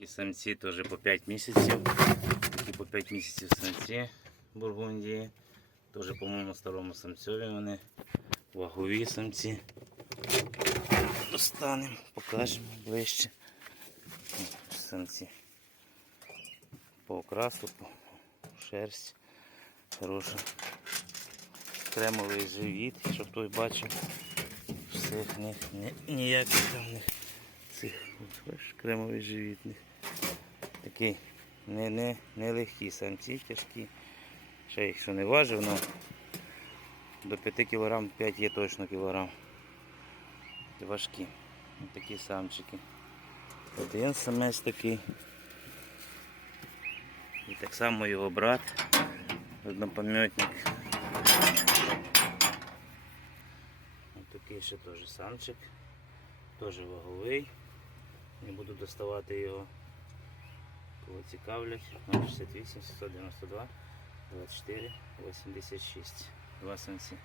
І самці теж по 5 місяців. Такі по 5 місяців самці Бургундії. Теж, по-моєму, старому самцьові вони. Вагові самці. Достанемо, покажемо ближче. Самці. По окрасу, по шерсть. Хороша. Кремовий живіт, щоб той бачив. Всіх них ні, ніяких там них цих кремовий живіт. Них. Не, не, не легкі самці, тяжкі. Ще якщо не важив, але до 5 кг 5 є точно кілограм. Важкі. Ось такі самчики. Один самець такий. І так само його брат, однопомітник. Ось такий ще теж самчик. Теж ваговий. Не буду доставати його. Кого цікавлять. 068 692 24 86. Два самці.